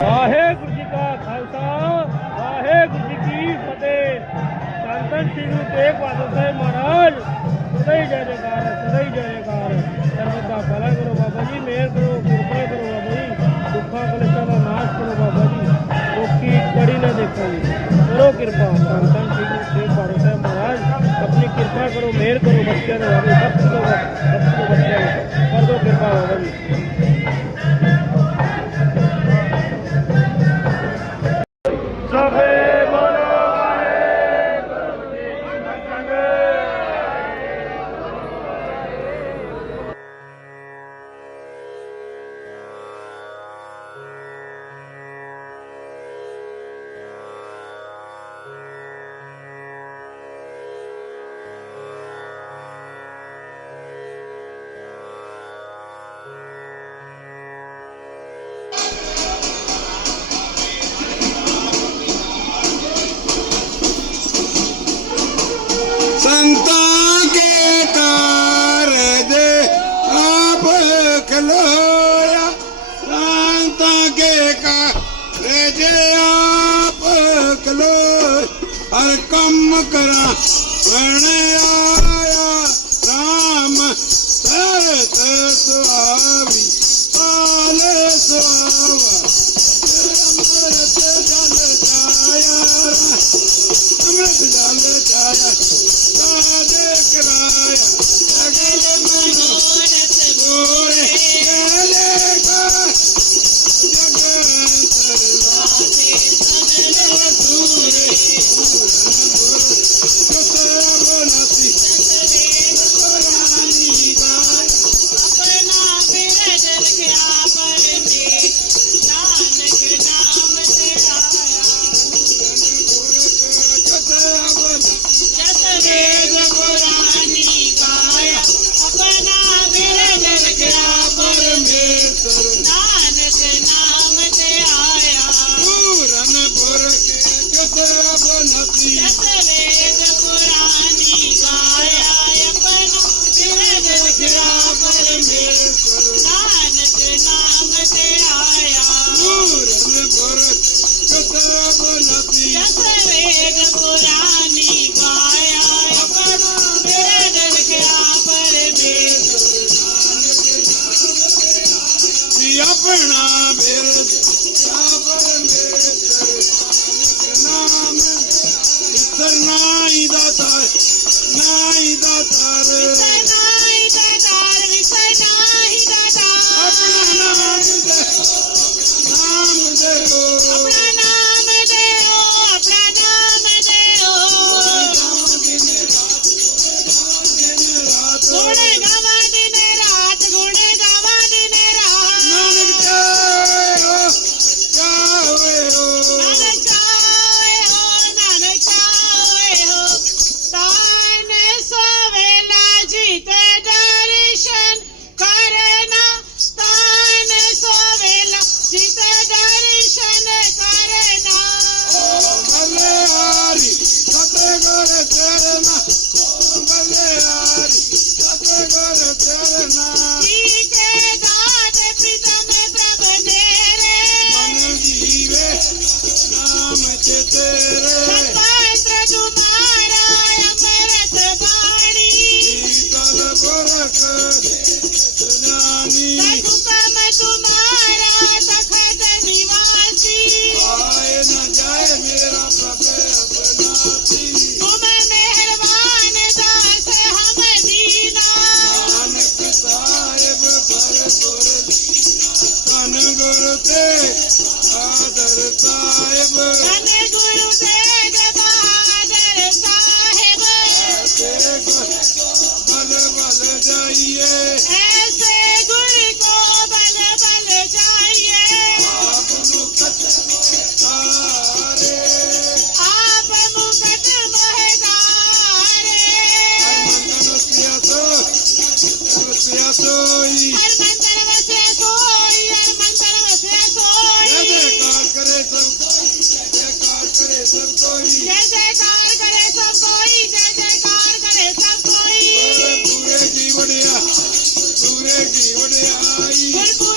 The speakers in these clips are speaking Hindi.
ਵਾਹਿਗੁਰੂ ਜੀ ਕਾ ਖਾਲਸਾ ਵਾਹਿਗੁਰੂ ਜੀ ਕੀ ਫਤਿਹ ਸੰਤਨ ਸ੍ਰੀ ਗੁਰੂ ਤੇਗ ਬਹਾਦਰ ਸਾਹਿਬ ਮਹਾਰਾਜ ਸਦਾਈ ਜੈ ਜੈਕਾਰ ਸਦਾਈ ਜੈ ਜੈਕਾਰ ਸਰਬਤਾ ਭਲਾ ਕਰੋ ਬਾਬਾ ਜੀ ਮਿਹਰ ਕਰੋ ਕਿਰਪਾ ਕਰੋ ਬਾਬਾ ਜੀ ਦੁੱਖਾਂ ਕਲੇਸ਼ਾਂ ਦਾ ਨਾਸ਼ ਕਰੋ ਬਾਬਾ ਜੀ ਲੋਕੀ ਕੜੀ ਨਾ ਦੇਖੋ ਜੀ ਕਰੋ ਕਿਰਪਾ ਸੰਤਨ ਸ੍ਰੀ ਗੁਰੂ ਤੇਗ ਬਹਾਦਰ ਸਾਹਿਬ ਮਹਾਰਾਜ अपनी कृपा करो मेहर करो बच्चे सब कुछ सब कुछ बच्चे कर दो कृपा बाबा जी के आप कलो हर कम करा वर्ण आया राम सरत सुहावी पाल सुहावा अमृत जल छाया अमृत जल छाया What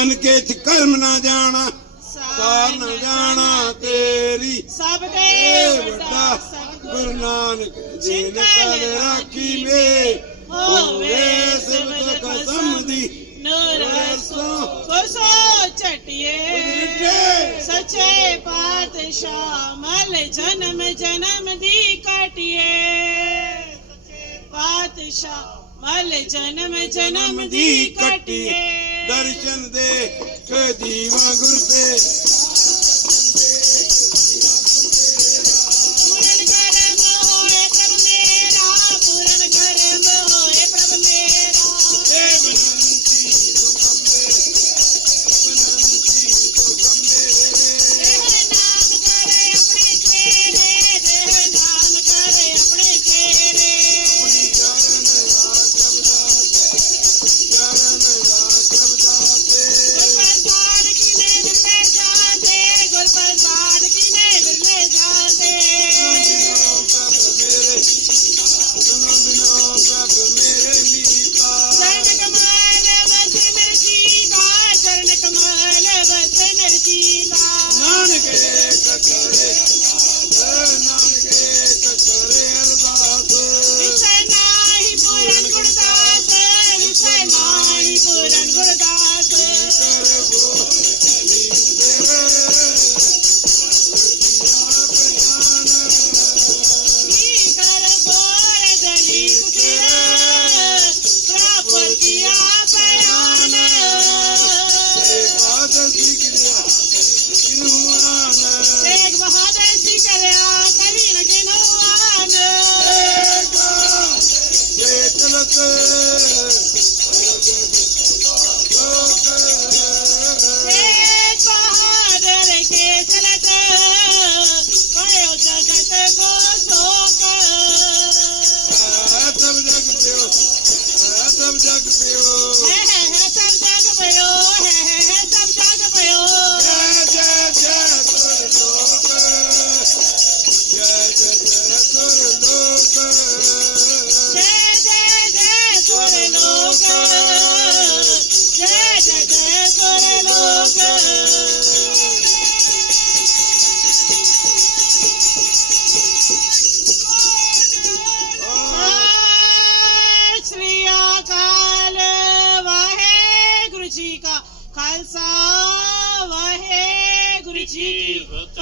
ਨਾਨਕੇ ਚ ਕਰਮ ਨਾ ਜਾਣਾ ਸਾਰ ਨਾ ਜਾਣਾ ਤੇਰੀ। ਸਭ ਦੇ ਵੱਡਾ ਗੁਰੂ ਨਾਨਕ ਜੀ ਨੇ ਕਲ ਰਾਖੀ ਮੇ। ਹੋਵੇ ਸਿਮਤ ਕਸਮ ਦੀ। ਨੂਰ ਪਾਤਸ਼ਾਹ ਮਲ ਜਨਮ ਜਨਮ ਦੀ ਕਟਿਏ। ਸੱਚੇ ਮਲ ਜਨਮ ਜਨਮ ਦੀ ਕਟਿਏ। ਦਰਸ਼ਨ ਦੇ ਕਦੀ ਵਾਂਗੁਰ ਤੇ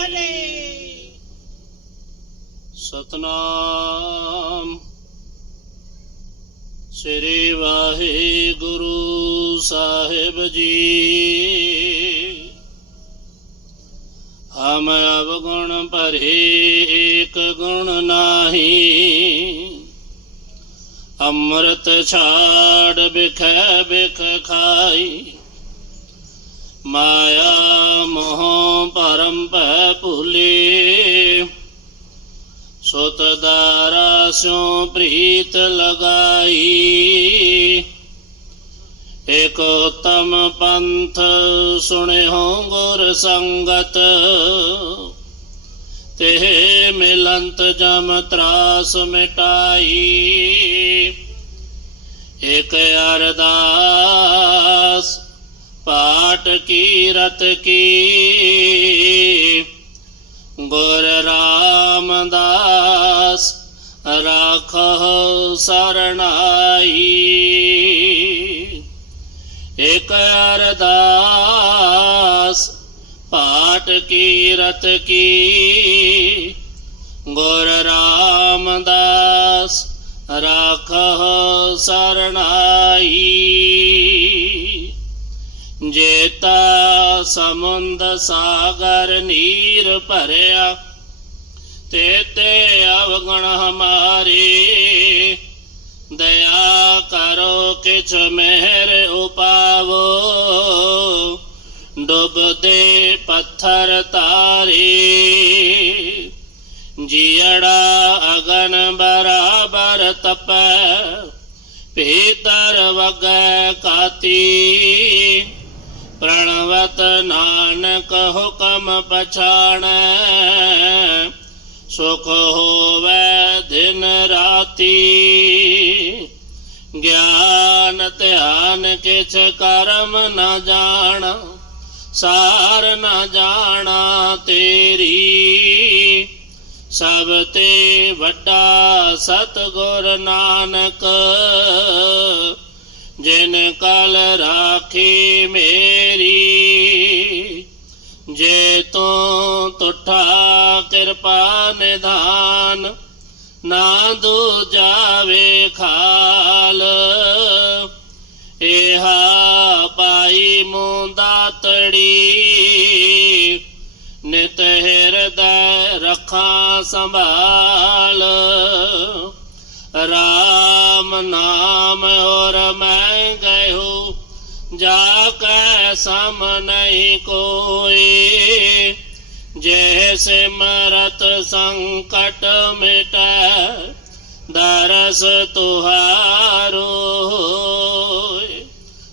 ਚਲੇ। ਸਤਨਾਮ। ਸ੍ਰੀ ਵਾਹਿਗੁਰੂ ਸਾਹਿਬ ਜੀ। ਹਮ ਅਵਗੁਣ ਭਰੇ ਏਕ ਗੁਣ ਨਾਹੀ। ਅੰਮ੍ਰਿਤ ਛਾੜ ਬਿਖੈ ਬਿਖ ਖਾਈ। माया मोह परम पुली सुत दारा स्यो प्रीत लगाई। एक उत्तम पंथ सुने हो गुर संगत। ते मिलंत जम त्रास मिटाई। एक अरदास पाट की रत की। गुर रामदास राख शरणाई। एक अरदास पाट की रत की। गुर रामदास राख शरणाई। जेता समुंद सागर नीर भरिया तेते अवगुण हमारे। दया करो किछ मेहर उपावो डुब दे पत्थर तारे। जियड़ा अगन बराबर तप पीतर वग काती। प्रणवत नानक हुकम पछाण। सुख हो वै दिन राती। ज्ञान ध्यान किछ करम न जान सार न जाना तेरी। सब ते वड्डा सतगुर नानक, जिन कल राखी में जे तूंठा किरपा निदान ने खाल एहा पाई मुतड़ी नखां संभाल राम नाम और मैं गयो जाके सम नहीं कोई। जैसे मरत संकट मिट, दरस तुहारो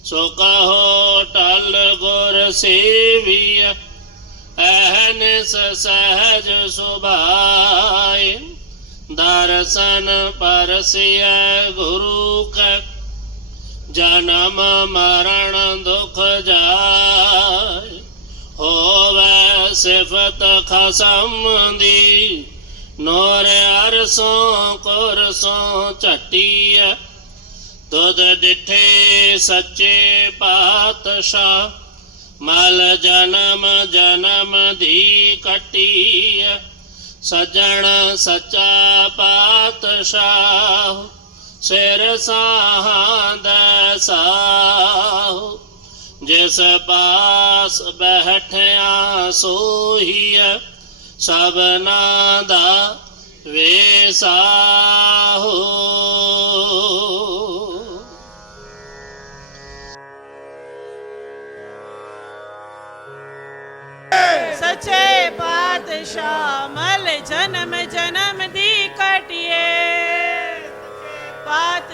सो कहो, टल गुर सेविया सहज सुभाय। दर्शन परसिय गुरु का ਜਨਮ ਮਰਨ ਦੁਖ ਜਾਏ, ਹੋਵੇ ਸਿਫਤ ਖਸਮ ਦੀ। ਨੋਰ ਅਰਸੋਂ ਕੁਰਸੋਂ ਝਟੀਐ, ਤੁਧ ਡਿਠੇ ਸੱਚੇ ਪਾਤਸ਼ਾਹ। ਮਲ ਜਨਮ ਜਨਮ ਦੀ ਕਟੀ ਸਜਣ ਸੱਚਾ ਪਾਤਸ਼ਾਹ। ਸਿਰ ਸਾਹੰਦ ਸਾਹੁ ਜਿਸ ਪਾਸ ਬੈਠਿਆ ਸੋਹੀਐ ਸਭਨਾ ਦਾ ਵੇਸਾਹੋ ਸੱਚੇ ਪਾਤਸ਼ਾਹ ਮਲ ਜਨਮ ਜਨਮ ਦੀ ਕਟਿਏ बात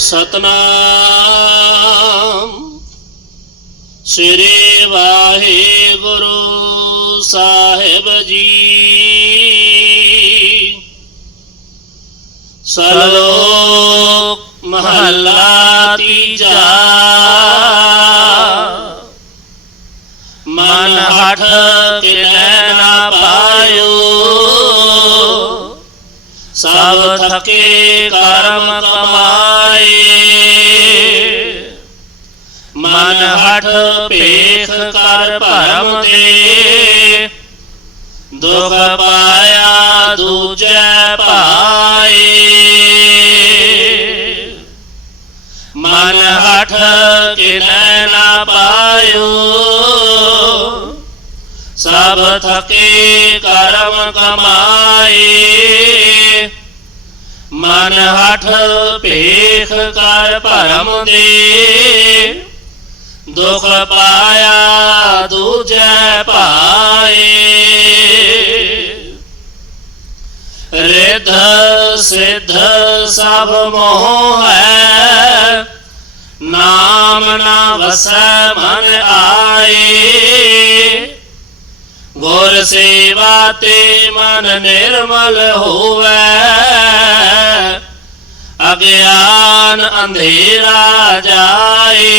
सतनाम श्री वाहे गुरु साहेब जी सलो महला तीजा। आठ नैना पायो। सब थके कर्म कमाए। मन हठ पेख कर परम दे। दुख पाया दूज पाए। मन हठ के नैना पायो। सब थके करम कमाए। मन हठ पेख कर परम दे। दुख पाया दूज पाए। रिद्ध सिद्ध सब मोह है। नाम ना बस मन आए। गुर सेवा ते मन निर्मल होवे। अज्ञान अंधेरा जाए।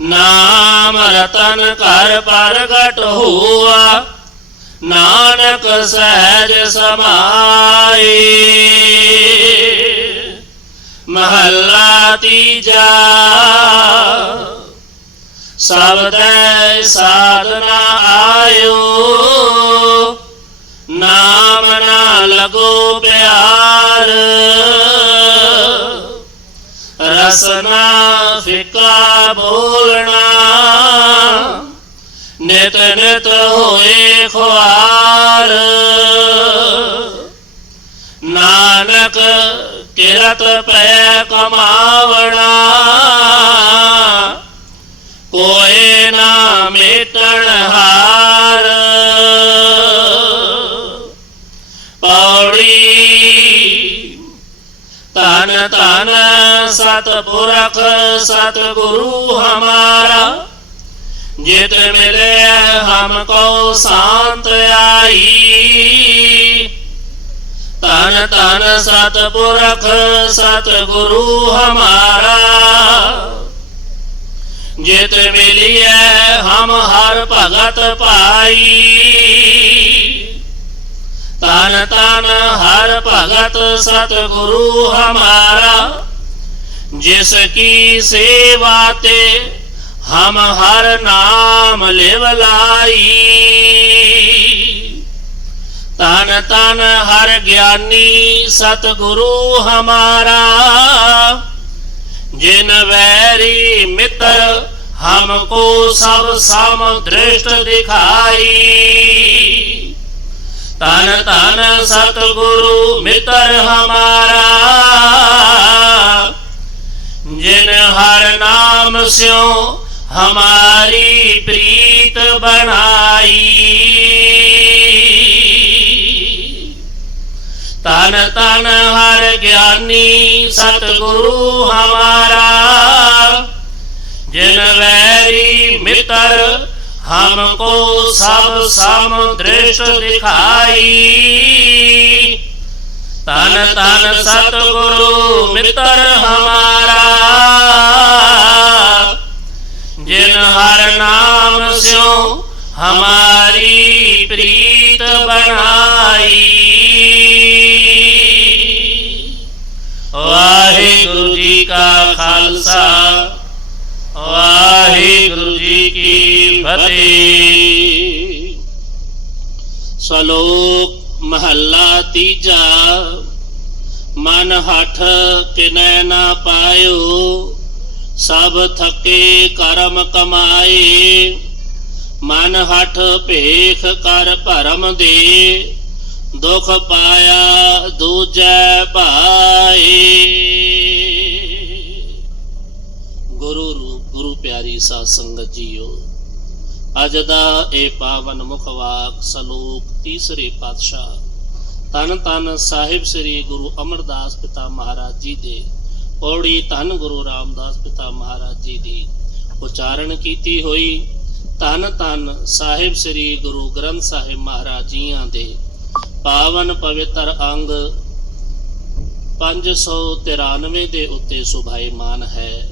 नाम रतन कर प्रगट हुआ, नानक सहज समाए। महल्ला तीजा ਸਬਦੈ ਸਾਧਨਾ ਆਇਓ। ਨਾਮ ਨਾ ਲਗੋ ਪਿਆਰ। ਰਸਨਾ ਫਿਕਾ ਬੋਲਣਾ। ਨਿਤ ਨਿਤ ਹੋਏ ਖੁਆਰ। ਨਾਨਕ ਕਿਰਤ ਪੈ ਕਮਾਵਣਾ। ਕੋਏ ਨਾ ਮੇਟਣ ਹਾਰ ਪੌੜੀ ਤਨ ਤਨ ਸਤਪੁਰਖ ਸਤਿਗੁਰੂ ਹਮਾਰਾ ਜਿਤ ਮਿਲੇ ਹਮਕੋ ਸ਼ਾਂਤ ਆਈ ਤਨ ਤਨ ਸਤਪੁਰਖ ਸਤਿਗੁਰੂ ਹਮਾਰਾ ਜਿਤ ਮਿਲਿਐ ਹਮ ਹਰ ਭਗਤ ਪਾਈ ਤਨ ਤਨ ਹਰ ਭਗਤ ਸਤਿਗੁਰੂ ਹਮਾਰਾ, ਜਿਸ ਕੀ ਸੇਵਾ ਤੇ ਹਮ ਹਰ ਨਾਮ ਲਿਵ ਲਾਈ। ਤਨ ਤਨ ਹਰ ਗਿਆਨੀ ਸਤਿਗੁਰੂ ਹਮਾਰਾ जिन वैरी मित्र हमको सब सम दृष्ट दिखाई। तन तन सतगुरु मित्र हमारा, जिन हर नाम से हमारी प्रीत बनाई। तन तन हर ज्ञानी सतगुरु हमारा। जिन वैरी मित्र हमको सब सम दृष्ट दिखाई। तन तन सतगुरु मित्र हमारा। जिन हर नाम स्यो हमारी प्रीत बनाई वाहिगुरु जी का खालसा जी की फतेह। सलोक महला तीजा। मन हठ के नैना पायो। सब थके करम कमाए। मन हठ भेख कर परम दे। दुख पाया दूजे पाए। ਗੁਰੂ ਰੂਪ, ਗੁਰੂ ਪਿਆਰੀ ਸਾਧ ਸੰਗਤ ਜੀਓ। ਅੱਜ ਦਾ ਇਹ ਪਾਵਨ ਮੁਖਵਾਕ ਸਲੋਕ ਤੀਸਰੇ ਪਾਤਸ਼ਾਹ ਤਨ ਤਨ ਸਾਹਿਬ ਸ੍ਰੀ ਗੁਰੂ ਅਮਰਦਾਸ ਪਿਤਾ ਮਹਾਰਾਜ ਜੀ ਦੇ, ਪੌੜੀ ਧੰਨ ਗੁਰੂ ਰਾਮਦਾਸ ਪਿਤਾ ਮਹਾਰਾਜ ਜੀ ਦੀ ਉਚਾਰਨ ਕੀਤੀ ਹੋਈ ਧੰਨ ਧੰਨ ਸਾਹਿਬ ਸ੍ਰੀ ਗੁਰੂ ਗ੍ਰੰਥ ਸਾਹਿਬ ਮਹਾਰਾਜ ਜੀਆਂ ਦੇ ਪਾਵਨ ਪਵਿੱਤਰ ਅੰਗ 593 ਦੇ ਉੱਤੇ ਸੁਭਾਈਮਾਨ ਹੈ।